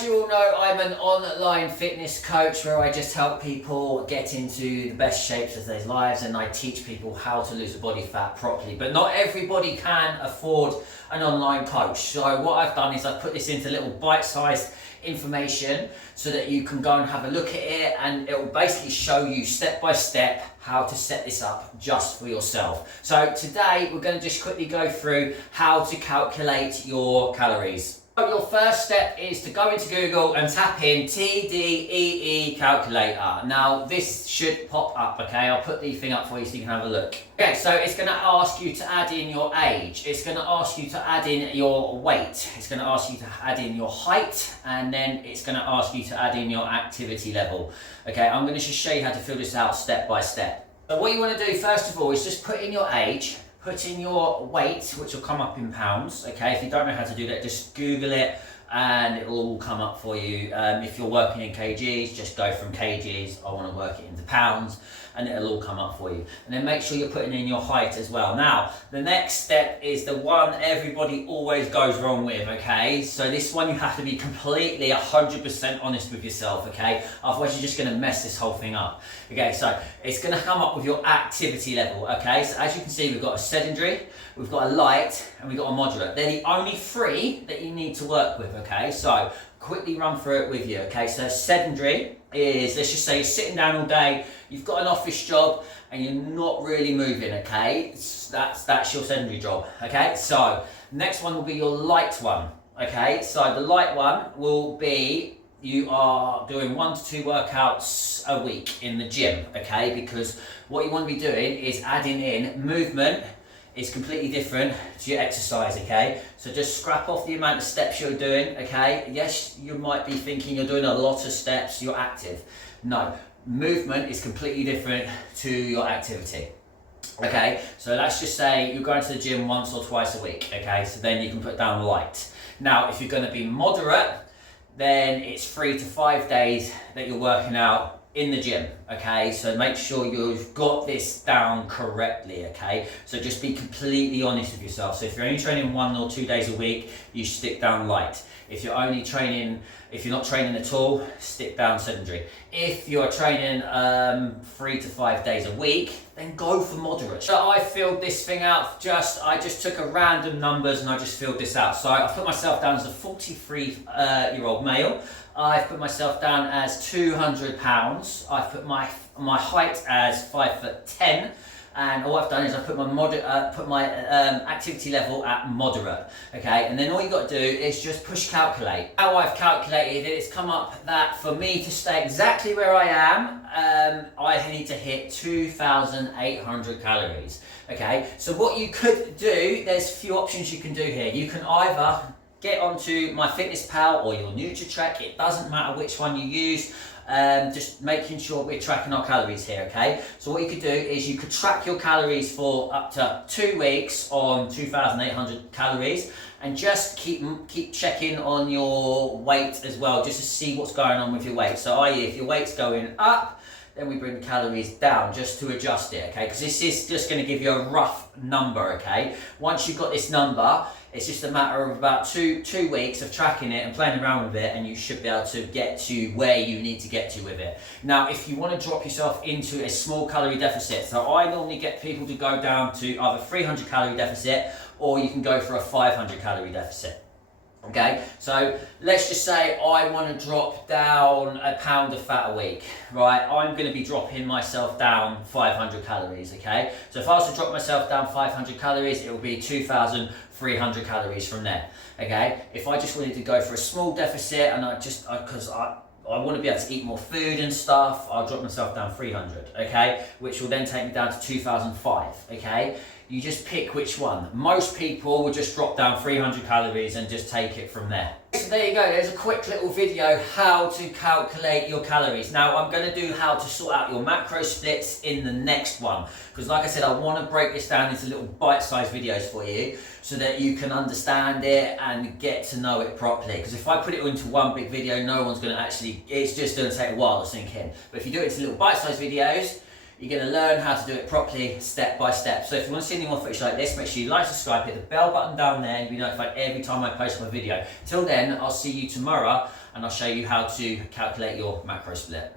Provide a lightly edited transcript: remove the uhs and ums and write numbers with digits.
as you all know, I'm an online fitness coach where I just help people get into the best shapes of their lives, and I teach people how to lose the body fat properly. But not everybody can afford an online coach. So what I've done is I've put this into little bite-sized information so that you can go and have a look at it, and it will basically show you step by step how to set this up just for yourself. So today we're going to just quickly go through how to calculate your calories. So your first step is to go into Google and tap in TDEE calculator. Now this should pop up, okay? I'll put the thing up for you so you can have a look. Okay, so it's going to ask you to add in your age. It's going to ask you to add in your weight. It's going to ask you to add in your height, and then it's going to ask you to add in your activity level. Okay, I'm going to just show you how to fill this out step by step. So what you want to do first of all is just put in your age. Put in your weight, which will come up in pounds, okay? If you don't know how to do that, just Google it and it will all come up for you. If you're working in kgs, just go from kgs, I want to work it into pounds, and it'll all come up for you. And then make sure you're putting in your height as well. Now, the next step is the one everybody always goes wrong with, okay? So this one you have to be completely 100% honest with yourself, okay? Otherwise you're just going to mess this whole thing up. Okay, so it's going to come up with your activity level, okay? So as you can see, we've got a sedentary, we've got a light, and we've got a moderate. They're the only three that you need to work with, okay? So quickly run through it with you, okay? So sedentary is, let's just say you're sitting down all day, you've got an office job, and you're not really moving, okay? That's your sedentary job, okay? So next one will be your light one, okay? So the light one will be you are doing 1 to 2 workouts a week in the gym, okay? Because what you want to be doing is adding in movement. Is completely different to your exercise, okay? So just scrap off the amount of steps you're doing, okay? Yes, you might be thinking you're doing a lot of steps, you're active. No, movement is completely different to your activity. Okay, so let's just say you're going to the gym 1 or 2 a week, okay? So then you can put down light. Now, if you're going to be moderate, then it's 3 to 5 days that you're working out in the gym, okay? So make sure you've got this down correctly, okay? So just be completely honest with yourself. So if you're only training 1 or 2 days a week, you stick down light. If you're not training at all, stick down sedentary. If you're training 3 to 5 days a week, then go for moderate. So I filled this thing out, I just took a random numbers and I just filled this out. So I put myself down as a 43-year-old male. I've put myself down as 200 pounds. I've put my height as 5'10", and all I've done is I put my activity level at moderate. Okay, and then all you got to do is just push calculate. How I've calculated it, it's come up that for me to stay exactly where I am, I need to hit 2,800 calories. Okay, so what you could do, there's a few options you can do here. You can either get onto MyFitnessPal or your NutriTrack, it doesn't matter which one you use, just making sure we're tracking our calories here, okay? So what you could do is you could track your calories for up to 2 weeks on 2,800 calories, and just keep checking on your weight as well, just to see what's going on with your weight. So i.e. if your weight's going up, then we bring the calories down just to adjust it, okay? Because this is just going to give you a rough number, okay? Once you've got this number, it's just a matter of about two weeks of tracking it and playing around with it, and you should be able to get to where you need to get to with it. Now, if you want to drop yourself into a small calorie deficit, so I normally get people to go down to either 300 calorie deficit, or you can go for a 500 calorie deficit. Okay, so let's just say I want to drop down a pound of fat a week, right? I'm going to be dropping myself down 500 calories, okay? So if I was to drop myself down 500 calories, it will be 2,300 calories from there, okay? If I just wanted to go for a small deficit, and because I want to be able to eat more food and stuff, I'll drop myself down 300, okay? Which will then take me down to 2,005, okay? You just pick which one. Most people will just drop down 300 calories and just take it from there. So there you go, there's a quick little video how to calculate your calories. Now I'm going to do how to sort out your macro splits in the next one, because like I said, I want to break this down into little bite-sized videos for you so that you can understand it and get to know it properly. Because if I put it into one big video, no one's going to it's just going to take a while to sink in. But if you do it into little bite-sized videos, You're going to learn how to do it properly, step by step. So if you want to see any more footage like this, make sure you like, subscribe, hit the bell button down there, and you'll be notified every time I post my video. Till then, I'll see you tomorrow, and I'll show you how to calculate your macro split.